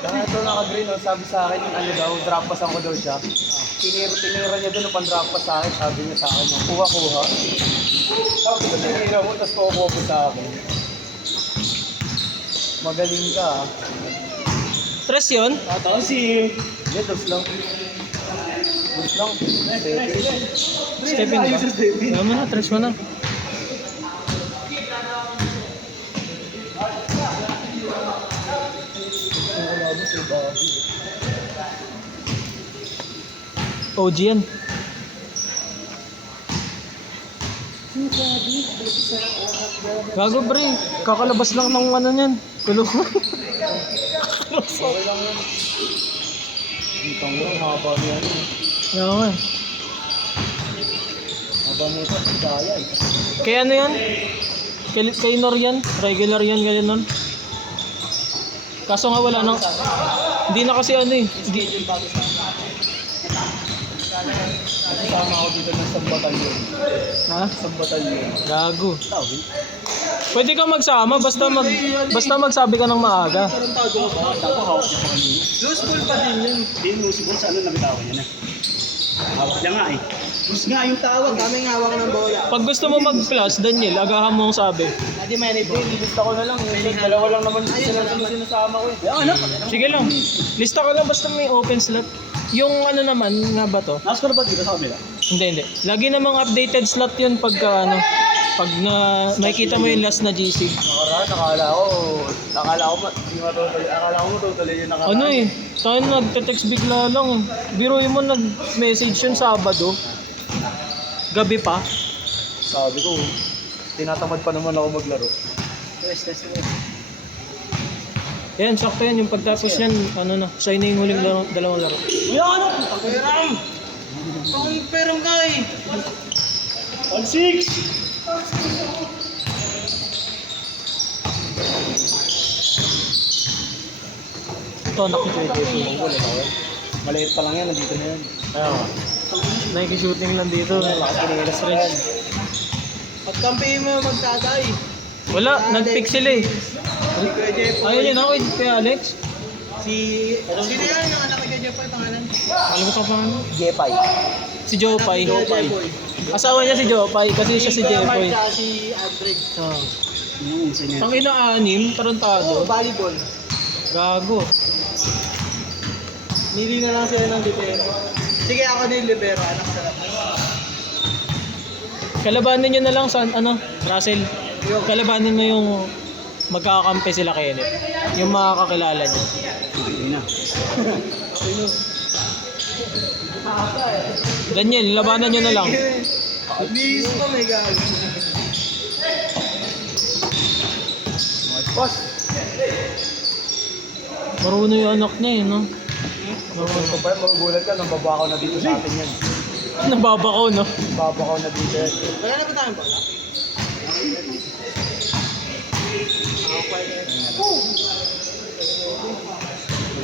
Kaya ito naka-green, no? Sabi sa akin, ano daw, drop pass ako daw siya. Tinira niya doon, pan-drop pass sa akin, sabi niya sa akin, kuha-kuha. Sabi ko, tinira mo, tapos kuha po sa akin. Magaling ka, ah. Tres yun? Tapos si... Hindi, dos lang. Dos lang. Stephen ba? Kaya mo na, tres mo na. OG yan. Gago pre, kakalabas lang ng ano niyan. Kulong. Okay lang yan. Dito mo, haba niyan. Oo nga. Haba mo ito, daya eh. Kaya ano yan? Kay Nor yan? Regular yan kaya nun? Kaso nga wala nang... Hindi na kasi ano eh. Hindi... Kasama ako dito ng sambatan yun. Ha? Sambatan yun. Gago. Tawin? Pwede kang magsama basta magsabi ka ng maaga. Tarantado ka ba? Ako hawak niya pa kanina. Loose ball pa din yun. Hindi, loose ball. Sa ano nabitawan niya na? Hawak niya nga eh. Loose nga yung tawag. Kaming hawak ng bola. Pag gusto mo mag-plus, Daniel, agahan mo ang sabi. Adi may Hindi, nilista ko na lang. Dalawa lang naman sinasama ko eh. Ano? Sige lang. Lista ko lang basta may open slot. Yung ano naman, nga ba to? Nasa ko na ba dito sa kamila? Hindi. Lagi namang updated slot yun pagka ano, pag na makikita mo yung last na GC. Nakaraan, akala ko matutuloy yung nakaraan. Ano eh, tayo nagte-text bigla lang eh. Biruin mo nag-message yun Sabado. Gabi pa. Sabi ko, tinatamad pa naman ako maglaro. Test mo. Yan, sakto yan. Yung pagtapos yan, ano na, siya na yung huling dalawang laro. Yan! Peram! Ang peram ka eh. 1-6! Ito, nakikita ito. Maliit pa lang yan, nandito na yan. Ayaw. Nakikishooting lang dito. Kinilas pa yan. Pagkampihin mo magtaday. Wala, nag-pick sila eh. Si Kuya Jeff. Ayun yun ako, kay Alex. Sino yan yung anak ni Jeff yung pangalan? Alam ko pa ano? Gepay. Si Jopay. Jopay. Asawa niya si Jopay kasi siya si Kuya Mark Jepoy. tsaka si Aldred. Oh. Yung isa niya. Ang ina anim, Oo, tarantado. volleyball. Gago. Nili na lang sila ng libero. Sige, ako na yung libero. Anak sa labas. Kalabanin niyo na lang sa ano, Russell. Kalabanin mo yung magkakampi sila Kenneth. Yung makakakilala niyo. Hindi na. Daniel, labanan niyo na lang. Bis pa may gago. Boss! Marunong yung anak niya eh, no? Marunong ko pa yan, magugulat ka, nababakaw na dito sa atin yan. Nababakaw, no? Nababakaw na dito yan. Wala na ba tayong bola?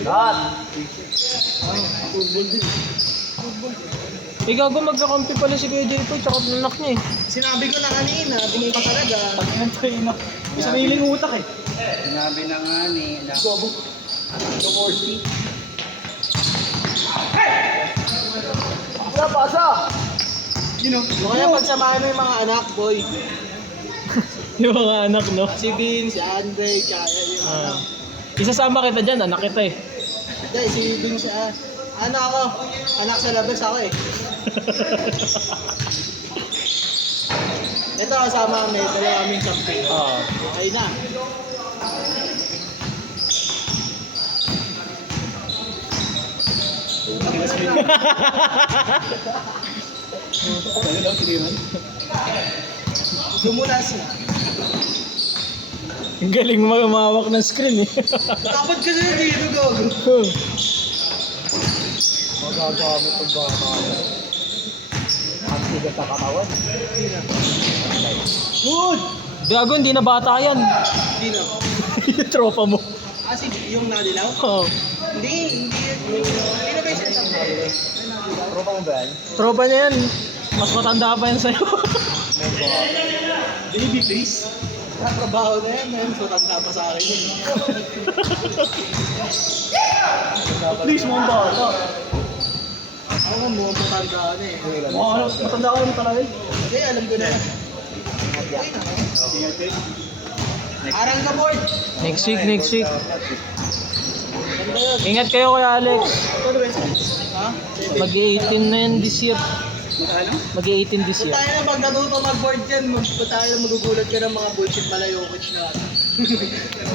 Lahat! Eh, gago magkakampi pala si Kuya Jepoy tsaka anak niya eh. Sinabi ko na kanina, bigay ko talaga. Pag-entry na. May sariling utak eh. Sinabi na nga ni... Gobo. Goborski. Pasa, pasa! O kaya pagsamahan mo yung mga anak, boy. Yung mga anak, no? Si Vin, si Andre, tsaka yung Ah. Isasama kita dyan, anak kita eh. Hindi, si Vin siya. Ano ako? Anak sa labas ako eh. Ito kasama kami, dalawa kaming kampi. Ah. Okay na. Ano lang, sige man. Dumulas na. Ang galing mo umawak ng screen eh. Dapat kasi dito, gago. Magagamit ang baka. Ang sigat sa katawan. Good! Gago, hindi na bata yan. Dino. Yung tropa mo. Ah, si yung nadilaw? Oh. Hindi na ba yung setup na? Tropa mo ba yan? Tropa niya yan. Mas matanda pa yan sa'yo. Baby, please. Trabaho na yan, man. So, tanda pa sa akin yun. Please, mga bata. Ako mo, matanda na eh. Matanda ka naman talaga eh. Hindi, alam ko na. Arang ka, boy! Next week. Ingat kayo Kuya Alex. Ha? Mag-18 na yan this year. Mag-18 this Kung year. tayo na pag natuto mag-board yan, kung tayo na magugulat ka ng mga bullshit malayokic na.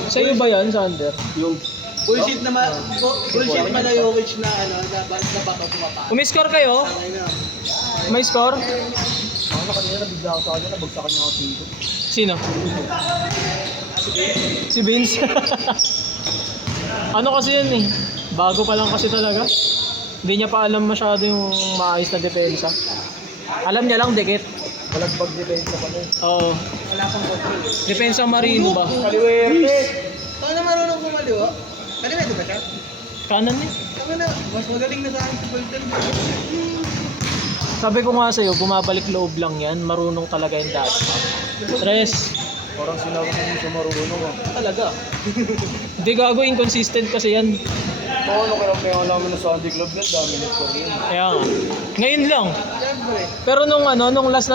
Sa'yo ba yan, Sander? Yung Bullshit malayokic na ano, na baka pumapaan. Umiscore kayo? Ay na. May score? ano kanina nabigla ako sa kanya, nabagsakan niya ako dito. Sino? Si Vince. Ano kasi yun eh. Bago pa lang kasi talaga. Hindi niya pa alam masyado yung maayos na depensa. Alam niya lang dikit. Balagbag depensa pa rin. Oo. Wala pang control. Depensa marino ba? Kaliwerte! Ikaw na marunong kumaliwa? Kaliwete ba siya? Kanan eh. Ako na, mas magaling na sa akin si Bolton. Sabi ko nga sa'yo, bumabalik loob lang yan. Marunong talaga yung dati. Tres. Parang sinabi ko siya marunong ah. Talaga. Hindi gago, inconsistent kasi yan. Oo, ano kaya may alaman na Sunday Club yan, dami na score yun. Kaya nga. Ngayon lang. Siyempre. Pero nung last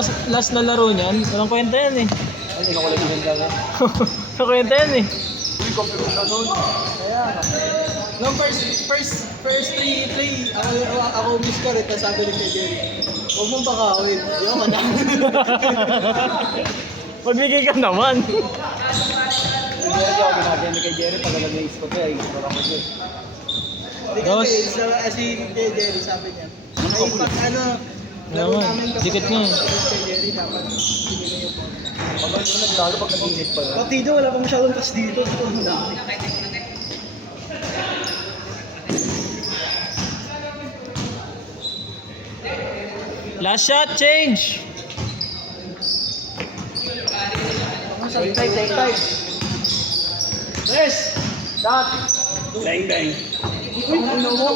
na laro niyan, walang kwenta yan eh. Ay, yun ako lang yun lang. Walang kwenta yan eh. Uy, computer na nun. Kaya nga. No, first 3, ako miss ko rin, tapos sabi ni kay Jerry, huwag mong bakawin. Yung ka na. Magbigay ka naman. Si Jerry ako ginagyan ni kay Jerry pag nalagay yung score kaya i-score ako dyan. Hindi kasi, si kay Jerry sabi niya, ay pag ano, laro Naman, namin kapag dikit nga eh. kay Jerry dapat binili yung phone. Pag ano naglalo pag nag-init pa yun. Partido, wala pa masyadong pass dito. Last shot, change. Take time. Yes! Shot! Bang, bang. Uy, ano mo?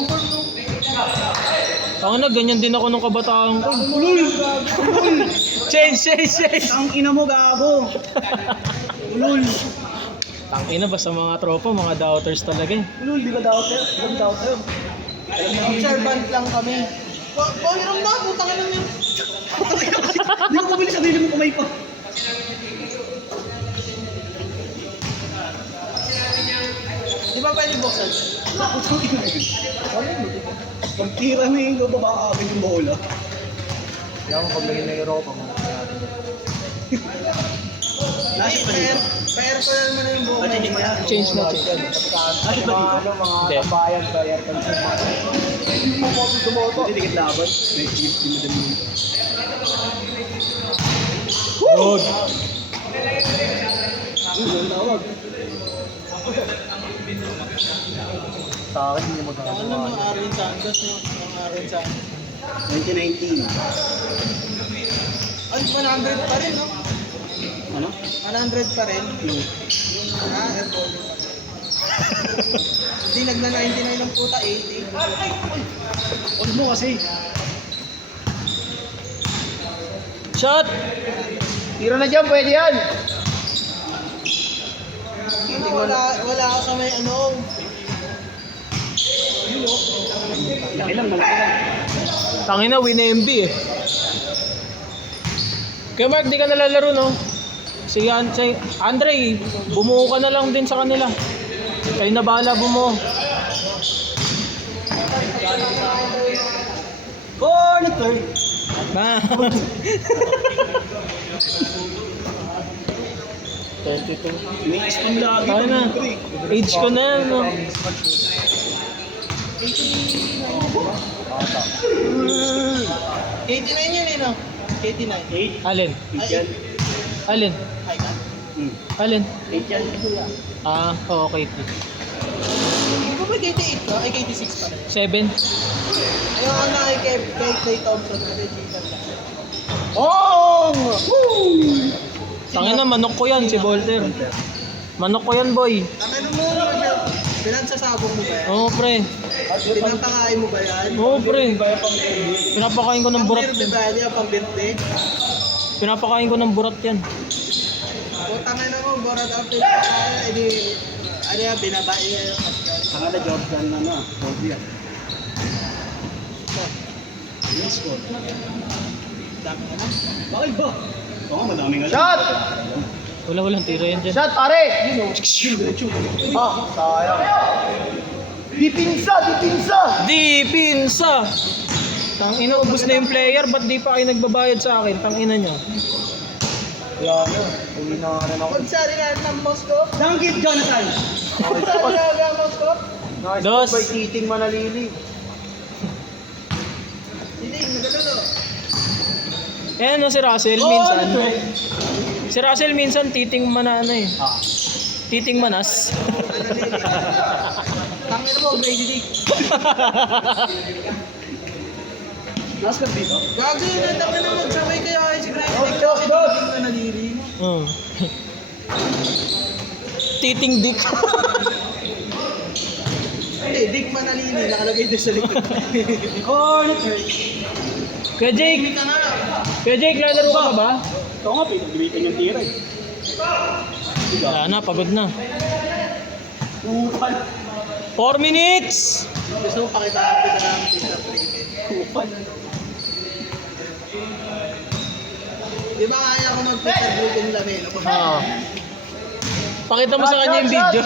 Ako na, ganyan din ako nung kabataan ko. Change. Ang ina mo, gago! Ulul! Tangina ba sa mga tropa, mga doubters talaga eh. Ulul, di ka doubter? Di ka doubter? Observant lang kami. Hiram na, putang ina niya. Di mo bumili sarili mo kumay pa. Di ba pwede buksan? Putang ina yun. Pagtira na yung bababa akin yung bola. Kaya mo pag naging nahiro ko, pamamakas natin. Pair ko na naman yung bola. Change na, change. Mga tambayan ba, air conditioner. Hindi dikit laban. May tip, di madami. Good. Ang tawag. Sa akin, hindi mo Ano magkakagawa. mga Aaron Santos no? Mga Aaron Santos. 2019. Ay, 100 pa rin, no? Ano? 100 pa rin. Airball. Hindi, nagna-99 ng puta, 80. Ano mo kasi? Shot. Tira na dyan, pwede yan! Hindi, wala ka sa may ano. Laki lang, malaki lang. Tangina, win MB eh. Kaya Mark, di ka nalalaro no? Si Andre, bumuo ka na lang din sa kanila. Kayo na bahala bumuo. Corner! Na. 32. Ini-spam lagi. Kaya na. Age ko na yan. No? 89 yun eh, no? 89. Alin? Ay, Alin? ay ka? Alin? 8 yan. Ah, okay. Hindi ko ba 88 ka? Ay, 86 pa rin. 7. Ayun ang na kay Clay Thompson. Kasi Jason lang. Oh! Tangina, manok ko yan si Volter. Manok ko yan, boy. Ang ano mo, Rochelle? Pinansasabog mo ba yan? Oo, pre. Pinapakain mo ba yan? Oo, pre. Pinapakain ko ng burat Pang-birthday yan. ba yan? Pang-birthday? Pinapakain ko ng burat yan. Putang ina mo, borat ang pinapakain. Ano yan, binabae yan yung Pascal. Ang ada Jordan na na. Kobe yan. Yes, po. Dami na. Bakit ba? Oo, madaming alam. Shot! Walang tira yan dyan. Shot, pare! Ah, sayang. Dipinsa! Dipinsa! Tang ina, ubus na yung player, ba't di pa kayo nagbabayad sa akin? Tang ina nyo. Wala mo. Uwi na nga rin ako. Magsari na ng Moscow. Danggit, Jonathan! Magsari na ng Moscow. Nice Dos. by Titing Manalili. Hindi, nagalalo. Eh ano si Russell minsan? Si Russell minsan titing mana ano eh. Titing manas. Tangin mo, Grady Dick. Nasa dito? Gago yun, ang tangin na magsabay kaya si Grady Dick. Kasi hindi na nalili. Hmm. Titing dick. Hindi, Dick Manalili. Nakalagay doon sa likod. Corner! Kuya Jake, Hindi ka nga lang. Kuya Jake, lalaro ka pa ba? Ito nga, pinag-gamitin yung tira eh. Wala na, pagod na. Upal! 4 minutes! Gusto mo pakita natin na lang pizza cricket. Upal! Di ba kaya ko mag-pizza cricket ng lamelo? Oo. Pakita mo sa kanya yung video.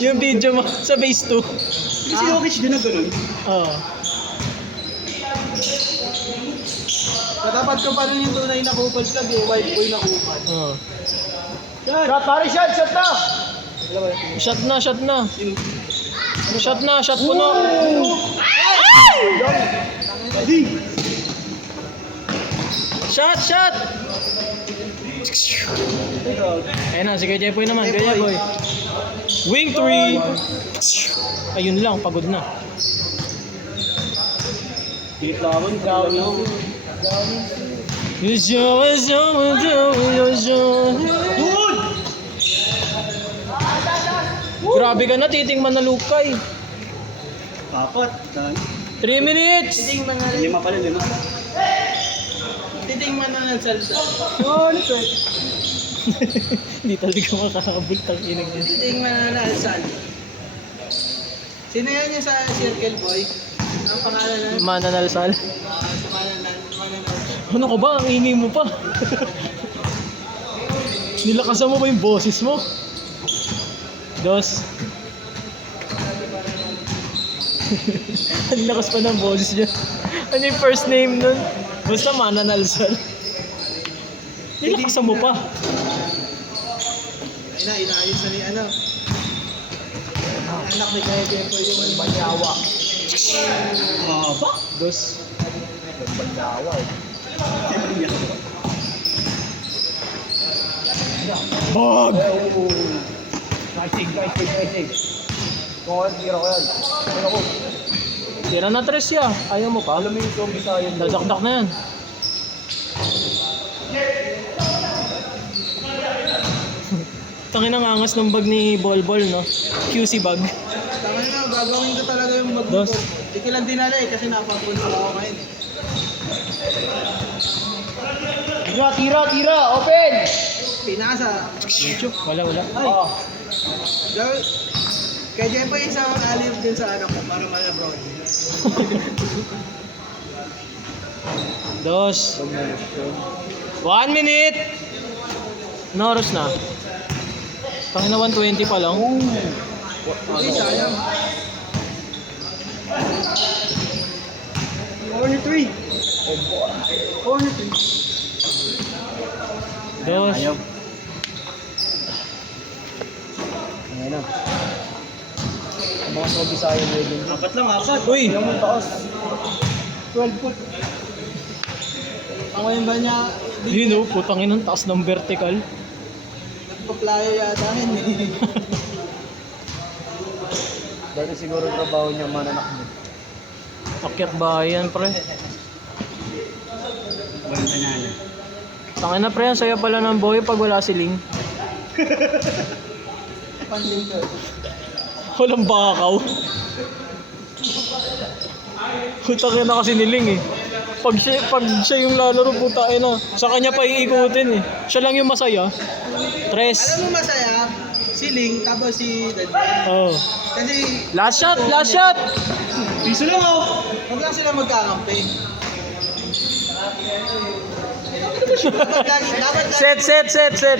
Yung video mo sa base 2. Si Jokic din na ganun. Oo. Matapat ko pa rin yung tunay na kupal vlog eh. White boy na kupal. Oo. Shot, pare, shot na! Shot na, shot na. Shot na, shot puno. Shot, shot! Ayun na, si Kuya Jepoy naman, Kuya Jepoy. Wing 3. Ayun lang, pagod na. Tinitawan, down now. Grabe ka na, titingman na Lukay. Apat. 3 minutes! Titing Manalili. Lima pala, lima. Titing Manalili salsa. Hindi talaga makakabul tang inag niya. Titing Manalili salsa. Sino yan yung sa Circle Boy? Ang pangalan na? Mananalsal. Si Manalili. Ano ka ba? Ang ingay mo pa. Nilakasan mo ba yung boses mo? Dos. Ang lakas pa ng boses niya. Ano yung first name nun? Basta Mananalsal. Nilakasan mo pa. Ay na, inayos na ni ano. Ang anak ni Kaya Jepo yung Banyawa. Haba? Dos. Banyawa eh. Bog! Nice. Kung ako, tira ko yan. Ano ko? Tira na tres ya. Ayaw mo pa? Alam mo yung zombie sa yun. Dadakdak na yan. Tangin ang angas ng bag ni Bolbol, no? QC bag. Tangin na, gagawin ko talaga yung Dos. mag-report. Hindi ko lang dinala eh, kasi napapunta ako ngayon eh. Tira! Open! Pinasa. Wala. Oh. Gawin. Kaya Jepo yung isang alip din sa ano ko, para malabroad. Dos. 1 minute! No oras na? Tangin na 120 pa lang. Hindi, sayang. Corner 3. Corner 3. Dos. Ayaw. Ngayon na. Ang mga zombie sa yun. Apat lang, apat. Uy! Yung mong taas. 12 foot. Ako yung ba niya, Yun oh, putangin ang taas ng vertical. nagpa-playa yata hindi. Dati siguro yung trabaho niya mananak mo. Akyat bayan, pre. Walang banana. Tangin na pre, ang saya pala ng boy pag wala si Ling. Panlinter. Walang bakaw. Putangin na kasi ni Ling eh. Pag siya yung lalaro, putain na. Sa kanya pa iikutin eh. Siya lang yung masaya. Tres. Alam mo masaya? Si Ling, tapos si Daniel. Oh. Kasi, Last shot, last shot. Piso lang oh. huwag lang sila magkakampi. Dapat lagi, Set, set, set, set.